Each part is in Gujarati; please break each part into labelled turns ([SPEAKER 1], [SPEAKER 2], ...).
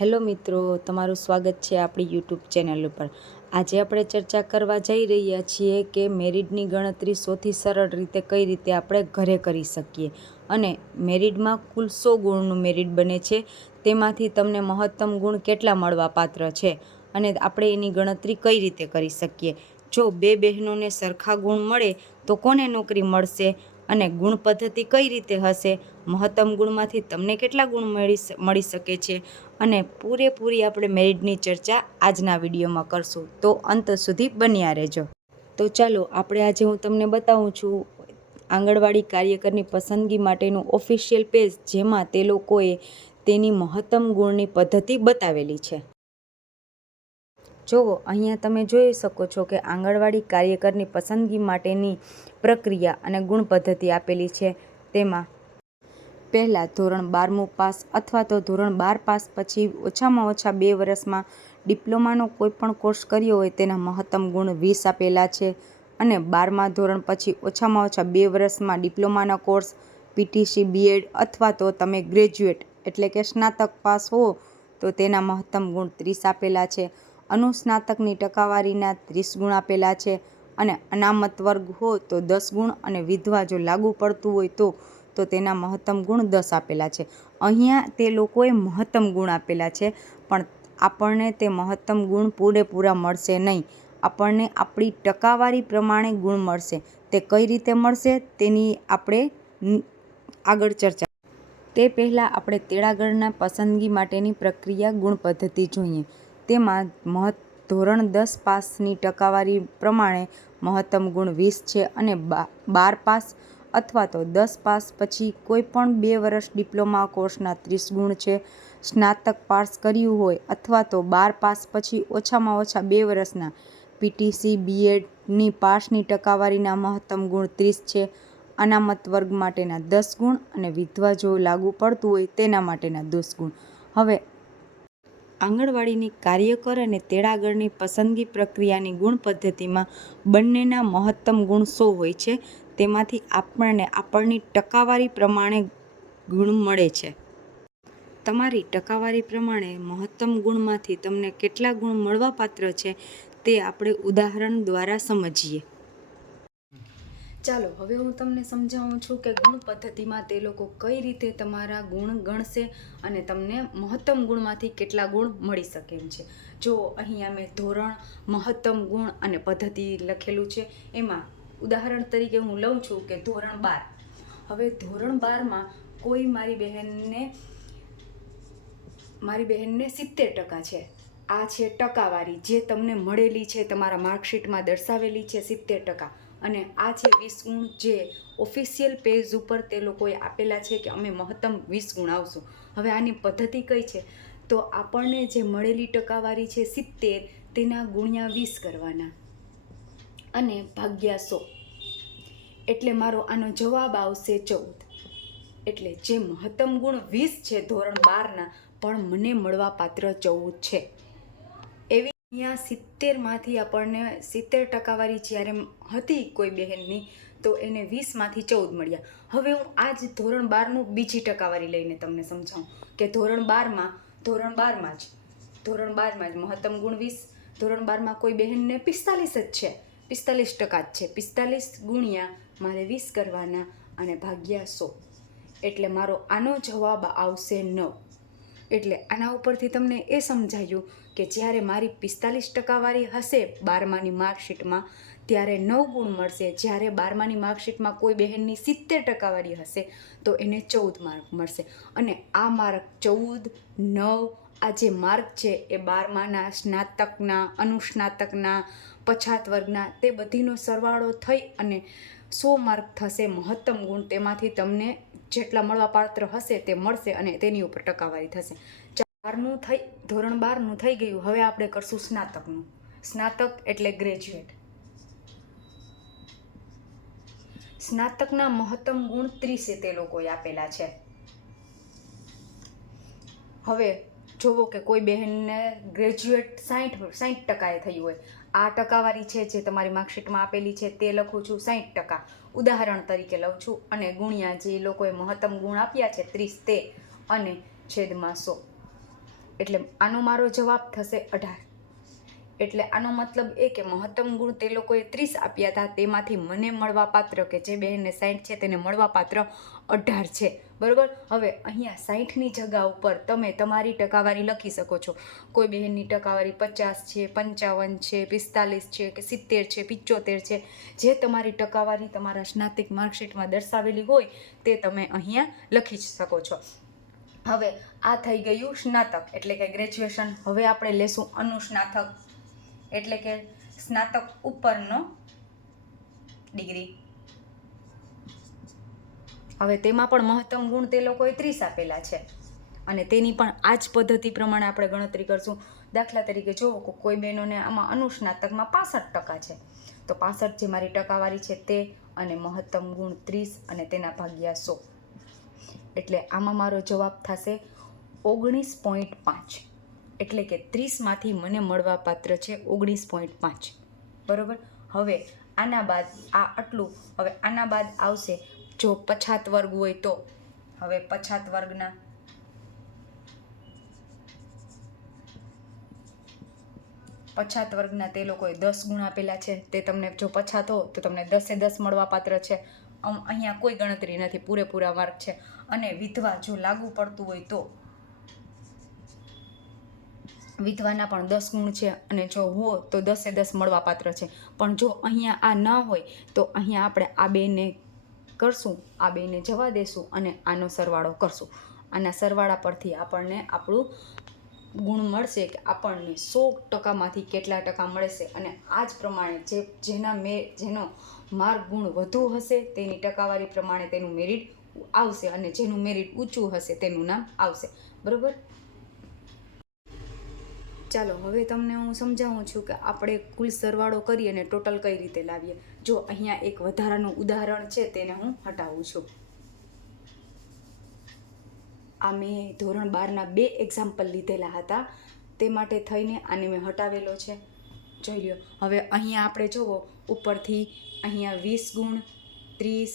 [SPEAKER 1] હેલો મિત્રો, તમારું સ્વાગત છે આપણી યુટ્યુબ ચેનલ ઉપર. આજે આપણે ચર્ચા કરવા જઈ રહ્યા છીએ કે મેરિડની ગણતરી સૌથી સરળ રીતે કઈ રીતે આપણે ઘરે કરી શકીએ. અને મેરિડમાં કુલ સો ગુણનું મેરિડ બને છે. તેમાંથી તમને મહત્તમ ગુણ કેટલા મળવા પાત્ર છે? અને આપણે એની ગણતરી કઈ રીતે કરી શકીએ? જો બે બહેનોને સરખા ગુણ મળે તો કોને નોકરી મળશે? અને ગુણ પદ્ધતિ કઈ રીતે હશે? મહત્તમ ગુણમાંથી તમને કેટલા ગુણ મળી મળી શકે છે? અને પૂરેપૂરી આપણે મેરિટની ચર્ચા આજના વિડીયોમાં કરશું. તો અંત સુધી બન્યા રહેજો. તો ચાલો, આપણે આજે હું તમને બતાવું છું આંગણવાડી કાર્યકરની પસંદગી માટેનું ઓફિશિયલ પેજ, જેમાં તે લોકોએ તેની મહત્તમ ગુણની પદ્ધતિ બતાવેલી છે. જુઓ અહીંયા તમે જોઈ શકો છો કે આંગણવાડી કાર્યકરની પસંદગી માટેની પ્રક્રિયા અને ગુણ પદ્ધતિ આપેલી છે. તેમાં પહેલાં ધોરણ બારમું પાસ અથવા તો ધોરણ બાર પાસ પછી ઓછામાં ઓછા બે વર્ષમાં ડિપ્લોમાનો કોઈ પણ કોર્સ કર્યો હોય તેના મહત્તમ ગુણ વીસ આપેલા છે અને બારમા ધોરણ પછી ઓછામાં ઓછા બે વર્ષમાં ડિપ્લોમાના કોર્સ, પીટીસી, બીએડ અથવા તો તમે ગ્રેજ્યુએટ એટલે કે સ્નાતક પાસ હો તો તેના મહત્તમ ગુણ ત્રીસ આપેલા છે. અનુસ્નાતકની ટકાવારીના ત્રીસ ગુણ આપેલા છે અને અનામત વર્ગ હો તો દસ ગુણ અને વિધવા જો લાગુ પડતું હોય તો તો તેના મહત્તમ ગુણ દસ આપેલા છે. અહીંયા તે લોકોએ મહત્તમ ગુણ આપેલા છે, પણ આપણને તે મહત્તમ ગુણ પૂરેપૂરા મળશે નહીં. આપણને આપણી ટકાવારી પ્રમાણે ગુણ મળશે. તે કઈ રીતે મળશે તેની આપણે આગળ ચર્ચા તે પહેલાં આપણે તેડાગણના પસંદગી માટેની પ્રક્રિયા ગુણ પદ્ધતિ જોઈએ. તેમાં મહત, ધોરણ દસ પાસની ટકાવારી પ્રમાણે મહત્તમ ગુણ વીસ છે અને બા, બાર પાસ અથવા તો દસ પાસ પછી કોઈ પણ બે વર્ષ ડિપ્લોમા કોર્સના ત્રીસ ગુણ છે. સ્નાતક પાસ કર્યું હોય અથવા તો બાર પાસ પછી ઓછામાં ઓછા બે વર્ષના પીટીસી બીએડની પાસની ટકાવારીના મહત્તમ ગુણ ત્રીસ છે. અનામત વર્ગ માટેના દસ ગુણ અને વિધવા જો લાગુ પડતું હોય તેના માટેના દસ ગુણ. હવે આંગણવાડીની કાર્યકર અને તેડાગરની પસંદગી પ્રક્રિયાની ગુણ પદ્ધતિમાં બંનેના મહત્તમ ગુણ સો હોય છે. તેમાંથી આપણને આપણની ટકાવારી પ્રમાણે ગુણ મળે છે. તમારી ટકાવારી પ્રમાણે મહત્તમ ગુણમાંથી તમને કેટલા ગુણ મળવાપાત્ર છે તે આપણે ઉદાહરણ દ્વારા સમજીએ. ચાલો, હવે હું તમને સમજાવું છું કે ગુણ પદ્ધતિમાં તે લોકો કઈ રીતે તમારા ગુણ ગણશે અને તમને મહત્તમ ગુણમાંથી કેટલા ગુણ મળી શકે એમ છે. જો અહીંયા મેં ધોરણ, મહત્તમ ગુણ અને પદ્ધતિ લખેલું છે, એમાં ઉદાહરણ તરીકે હું લઉં છું કે ધોરણ બાર. હવે ધોરણ બારમાં કોઈ મારી બહેનને મારી બહેનને સિત્તેર ટકા છે. આ છે ટકાવારી. જે તમને મળેલી છે, તમારા માર્કશીટમાં દર્શાવેલી છે સિત્તેર ટકા. અને આ છે વીસ ગુણ જે ઓફિશિયલ પેજ ઉપર તે લોકોએ આપેલા છે કે અમે મહત્તમ વીસ ગુણ આવશું. હવે આની પદ્ધતિ કઈ છે? તો આપણને જે મળેલી ટકાવારી છે સિત્તેર, તેના ગુણ્યા વીસ કરવાના. અને ભાગ્યા સો. એટલે મારો આનો જવાબ આવશે ચૌદ. એટલે જે મહત્તમ ગુણ વીસ છે ધોરણ બારના, પણ મને મળવા પાત્ર ચૌદ છે. અહીંયા સિત્તેરમાંથી આપણને સિત્તેર ટકાવારી જ્યારે હતી કોઈ બહેનની, તો એને વીસમાંથી ચૌદ મળ્યા. હવે હું આ જ ધોરણ બારનું બીજી ટકાવારી લઈને તમને સમજાવું કે ધોરણ બારમાં ધોરણ બારમાં જ, ધોરણ બારમાં જ મહત્તમ ગુણ વીસ, ધોરણ બારમાં કોઈ બહેનને પિસ્તાલીસ જ છે. પિસ્તાલીસ ટકા જ છે. પિસ્તાલીસ ગુણ્યા મારે વીસ કરવાના અને ભાગ્યા સો. એટલે મારો આનો જવાબ આવશે નવ. એટલે આના ઉપરથી તમને એ સમજાયું કે જ્યારે મારી પિસ્તાલીસ ટકાવાળી હશે બારમાની માર્કશીટમાં, ત્યારે નવ ગુણ મળશે. જ્યારે બારમાની માર્કશીટમાં કોઈ બહેનની સિત્તેર ટકાવાળી હશે, તો એને ચૌદ માર્ક મળશે. અને આ માર્ક ચૌદ, નવ, આ જે માર્ક છે એ બારમાના સ્નાતકના, અનુસ્નાતકના પછાત વર્ગના તે બધીનો સરવાળો થઈ અને સો માર્ક થશે મહત્તમ ગુણ. તેમાંથી તમને જેટલા મળવા પાત્ર હશે તે મળશે અને તેની ઉપર ટકાવારી થશે. ચારનું થઈ, ધોરણ બારનું થઈ ગયું. હવે આપણે કરશું સ્નાતકનું. સ્નાતક એટલે ગ્રેજ્યુએટ. સ્નાતકના મહત્તમ ગુણ ત્રીસે તે લોકોએ આપેલા છે. હવે જોવો કે કોઈ બહેનને ગ્રેજ્યુએટ સાઠ સાઠ ટકાએ થયું હોય. આ ટકાવારી છે જે તમારી માર્કશીટમાં આપેલી છે તે લખું છું સાહીઠ ટકા. ઉદાહરણ તરીકે લઉં છું અને ગુણ્યા જે લોકોએ મહત્તમ ગુણ આપ્યા છે ત્રીસ તે અને છેદમાં સો. એટલે આનો મારો જવાબ થશે અઢાર. એટલે આનો મતલબ એ કે મહત્તમ ગુણ તે લોકોએ ત્રીસ આપ્યા હતા. તેમાંથી મને મળવા પાત્ર કે જે બહેનને સાઠ છે તેને મળવા પાત્ર અઢાર છે. બરાબર? હવે અહીંયા સાઠની જગા ઉપર તમે તમારી ટકાવારી લખી શકો છો. કોઈ બહેનની ટકાવારી પચાસ છે, પંચાવન છે, પિસ્તાલીસ છે કે સિત્તેર છે પિચોતેર છે. જે તમારી ટકાવારી તમારા સ્નાતિક માર્કશીટમાં દર્શાવેલી હોય તે તમે અહીંયા લખી શકો છો. હવે આ થઈ ગયું સ્નાતક એટલે કે ગ્રેજ્યુએશન. હવે આપણે લેશું અનુસ્નાતક. એટલે કે સ્નાતક ઉપરનો ડિગ્રી. હવે તેમાં પણ મહત્તમ ગુણ તે લોકોએ ત્રીસ આપેલા છે. અને તેની પણ આ જ પદ્ધતિ પ્રમાણે આપણે ગણતરી કરશું. દાખલા તરીકે જુઓ કે કોઈ બહેનોને આમાં અનુસ્નાતકમાં પાસઠ ટકા છે. તો પાસઠ જે મારી ટકાવારી છે તે અને મહત્તમ ગુણ ત્રીસ અને તેના ભાગ્યા સો. એટલે આમાં મારો જવાબ થશે ઓગણીસ પોઈન્ટ પાંચ. એટલે કે ત્રીસમાંથી મને મળવા પાત્ર છે ઓગણીસ પોઈન્ટ પાંચ. બરાબર? હવે આના બાદ આ આટલું, હવે આના બાદ આવશે જો પછાત વર્ગ હોય તો. હવે પછાત વર્ગના પછાત વર્ગના તે લોકોએ દસ ગુણ આપેલા છે. તે તમને જો પછાત હો તો તમને દસે દસ મળવા પાત્ર છે. આમ અહીંયા કોઈ ગણતરી નથી, પૂરેપૂરા માર્ક છે. અને વિધવા જો લાગુ પડતું હોય તો વિધવાના પણ દસ ગુણ છે અને જો હો તો દસે દસ મળવાપાત્ર છે. પણ જો અહીંયા આ ન હોય તો અહીંયા આપણે આ બેને કરશું, આ બેને જવા દેશું અને આનો સરવાળો કરશું. આના સરવાળા પરથી આપણને આપણું ગુણ મળશે કે આપણને સો ટકામાંથી કેટલા ટકા મળશે અને આ જ પ્રમાણે જે, જેના મે, જેનો માર્ગ ગુણ વધુ હશે તેની ટકાવારી પ્રમાણે તેનું મેરિટ આવશે અને જેનું મેરિટ ઊંચું હશે તેનું નામ આવશે. બરાબર? ચાલો, હવે તમને હું સમજાવું છું કે આપણે કુલ સરવાળો કરી અને ટોટલ કઈ રીતે લાવીએ. જો અહીંયા એક વધારાનું ઉદાહરણ છે, તેને હું હટાવું છું. આ મેં ધોરણ બારના બે એક્ઝામ્પલ લીધેલા હતા. તે માટે થઈને આને મેં હટાવેલો છે. જોઈ લ્યો, હવે અહીંયા આપણે જુઓ ઉપરથી અહીંયા વીસ ગુણ, ત્રીસ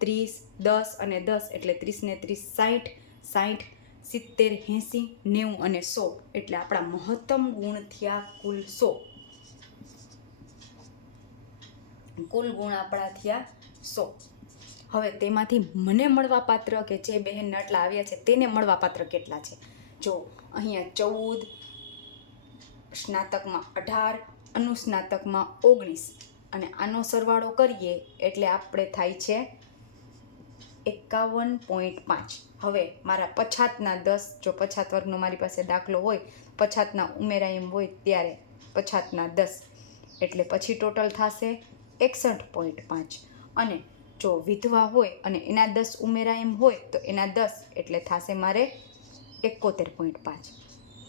[SPEAKER 1] ત્રીસ, દસ અને દસ, એટલે ત્રીસ ને ત્રીસ સાઠ સાઠ સિત્તેર, એંસી, નેવું અને સો એટલે આપણા મહત્તમ ગુણ થયા કુલ સો. કુલ ગુણ આપણા થયા સો. હવે તેમાંથી મને મળવા પાત્ર કે જે બહેન આટલા આવ્યા છે તેને મળવા પાત્ર કેટલા છે? જો અહીંયા ચૌદ, સ્નાતકમાં અઢાર, અનુસ્નાતકમાં ઓગણીસ અને આનો સરવાળો કરીએ એટલે આપણે થાય છે એકાવન પોઈન્ટ પાંચ. હવે મારા પછાતના દસ, જો પછાત વર્ગનો મારી પાસે દાખલો હોય, પછાતના ઉમેરા એમ હોય ત્યારે પછાતના દસ. એટલે પછી ટોટલ થશે એકસઠ પોઈન્ટ પાંચ. અને જો વિધવા હોય અને એના દસ ઉમેરા એમ હોય, તો એના દસ એટલે થશે મારે એકોતેર પોઈન્ટ પાંચ.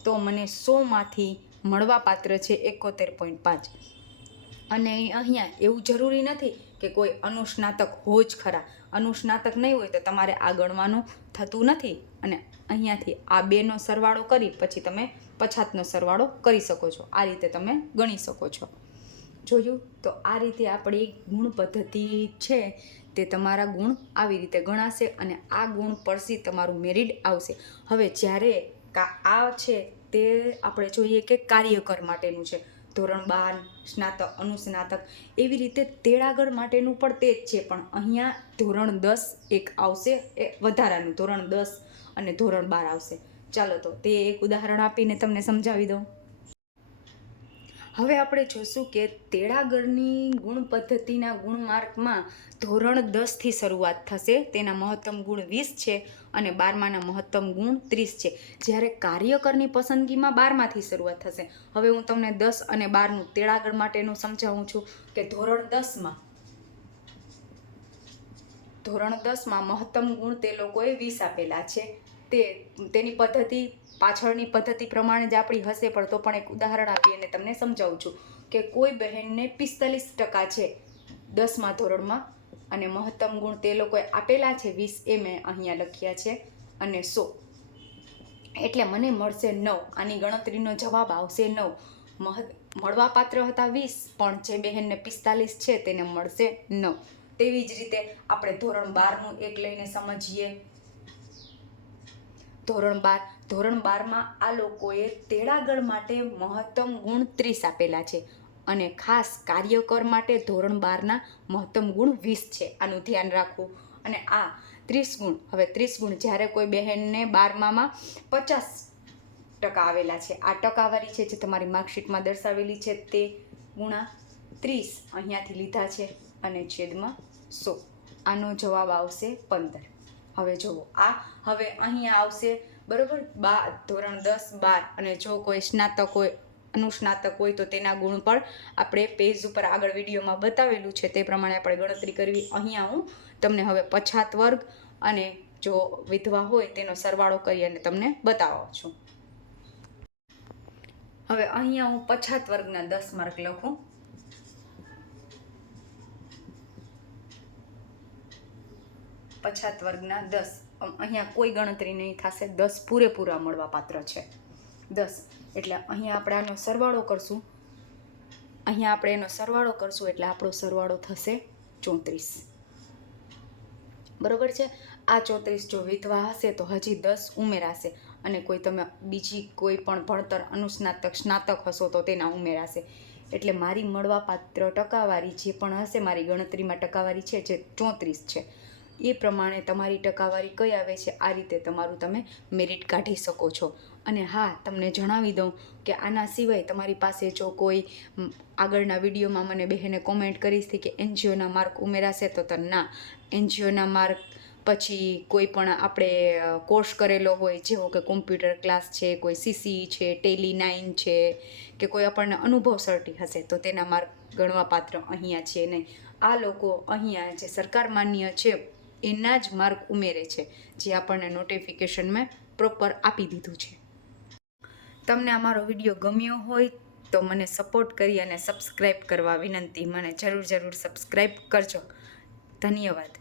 [SPEAKER 1] તો મને સોમાંથી મળવા પાત્ર છે એકોતેર પોઈન્ટ પાંચ. અને અહીંયા એવું જરૂરી નથી કે કોઈ અનુસ્નાતક હો જ ખરા. અનુસ્નાતક નહીં હોય તો તમારે આ ગણવાનું થતું નથી. અને અહીંયાથી આ બેનો સરવાળો કરી પછી તમે પછાતનો સરવાળો કરી શકો છો. આ રીતે તમે ગણી શકો છો. જોયું? તો આ રીતે આપણી ગુણ પદ્ધતિ છે તે તમારા ગુણ આવી રીતે ગણાશે અને આ ગુણ પરથી તમારું મેરિટ આવશે. હવે જ્યારે આ છે તે આપણે જોઈએ કે કાર્યકર માટેનું છે. ધોરણ બાર સ્નાતક અનુસ્નાતક એવી રીતે તેળાગર માટેનું પણ તે જ છે. પણ અહીંયા ધોરણ દસ એક આવશે, એ વધારાનું ધોરણ દસ અને ધોરણ બાર આવશે. ચાલો તો તે એક ઉદાહરણ આપીને તમને સમજાવી દઉં. હવે આપણે જોશું કે તેડાગરની ગુણ પદ્ધતિના ગુણમાર્કમાં ધોરણ દસથી શરૂઆત થશે. તેના મહત્તમ ગુણ વીસ છે અને બારમાના મહત્તમ ગુણ ત્રીસ છે. જ્યારે કાર્યકરની પસંદગીમાં બારમાંથી શરૂઆત થશે. હવે હું તમને દસ અને બારનું તેડાગર માટેનું સમજાવું છું કે ધોરણ દસમાં ધોરણ દસમાં મહત્તમ ગુણ તે લોકોએ વીસ આપેલા છે. તે તેની પદ્ધતિ પાછળની પદ્ધતિ પ્રમાણે જ આપણી હશે, પણ તો પણ એક ઉદાહરણ આપી અને તમને સમજાવું છું કે કોઈ બહેનને પિસ્તાલીસ ટકા છે દસમા ધોરણમાં અને મહત્તમ ગુણ તે લોકોએ આપેલા છે વીસ એ મેં અહીંયા લખ્યા છે અને સો. એટલે મને મળશે નવ, આની ગણતરીનો જવાબ આવશે નવ. મળવાપાત્ર હતા વીસ, પણ જે બહેનને પિસ્તાલીસ છે તેને મળશે નવ. તેવી જ રીતે આપણે ધોરણ બારનું એક લઈને સમજીએ. ધોરણ બાર. ધોરણ બારમાં આ લોકોએ તેડાગળ માટે મહત્તમ ગુણ ત્રીસ આપેલા છે અને ખાસ કાર્યકર માટે ધોરણ બારના મહત્તમ ગુણ વીસ છે. આનું ધ્યાન રાખવું. અને આ ત્રીસ ગુણ, હવે ત્રીસ ગુણ જ્યારે કોઈ બહેનને બારમામાં પચાસ ટકા આવેલા છે. આ ટકાવારી છે જે તમારી માર્કશીટમાં દર્શાવેલી છે તે ગુણા ત્રીસ અહીંયાથી લીધા છે અને છેદમાં સો. આનો જવાબ આવશે પંદર. હવે જુઓ આ હવે અહીંયા આવશે, બરોબર? બાર, ધોરણ દસ, બાર. અને જો કોઈ સ્નાતક હોય, અનુસ્નાતક હોય તો તેના ગુણ પણ આપણે પેજ ઉપર આગળ વિડીયોમાં બતાવેલું છે. તે પ્રમાણે આપણે ગણતરી કરવી. અહીંયા હું તમને હવે પછાત વર્ગ અને જો વિધવા હોય તેનો સરવાળો કરી અને તમને બતાવું છું. હવે અહીંયા હું પછાત વર્ગના દસ માર્ક લખું. પછાત વર્ગના દસ. અહીંયા કોઈ ગણતરી નહીં થશે. દસ પૂરેપૂરા મળવા પાત્ર છે. દસ. એટલે અહીંયા આપણે આનો સરવાળો કરશું. અહીંયા આપણે એનો સરવાળો કરશું એટલે આપણો સરવાળો થશે ચોત્રીસ. બરોબર છે? આ ચોત્રીસ જો વિધવા હશે તો હજી દસ ઉમેરાશે અને કોઈ તમે બીજી કોઈ પણ ભણતર અનુસ્નાતક સ્નાતક હશો તો તેના ઉમેરાશે. એટલે મારી મળવાપાત્ર ટકાવારી જે પણ હશે, મારી ગણતરીમાં ટકાવારી છે જે ચોત્રીસ છે. એ પ્રમાણે તમારી ટકાવારી કઈ આવે છે, આ રીતે તમારું તમે મેરિટ કાઢી શકો છો. અને હા, તમને જણાવી દઉં કે આના સિવાય તમારી પાસે જો કોઈ આગળના વિડીયોમાં મને બહેને કોમેન્ટ કરીશ કે એનજીઓના માર્ક ઉમેરાશે તો તને ના. એનજીઓના માર્ક પછી કોઈ પણ આપણે કોર્સ કરેલો હોય, જેવો કે કોમ્પ્યુટર ક્લાસ છે, કોઈ સીસી છે ટેલી નાઇન છે, કે કોઈ આપણને અનુભવ સર્ટી હશે, તો તેના માર્ક ગણવા પાત્ર અહીંયા છે નહીં આ લોકો અહીંયા જે સરકાર માન્ય છે એના જ માર્ક ઉમેરે છે, જે આપણને નોટિફિકેશનમાં પ્રોપર આપી દીધું છે. તમને અમારો વીડિયો ગમ્યો હોય તો મને સપોર્ટ કરી અને સબસ્ક્રાઈબ કરવા વિનંતી. મને જરૂર જરૂર સબસ્ક્રાઈબ કરજો. ધન્યવાદ.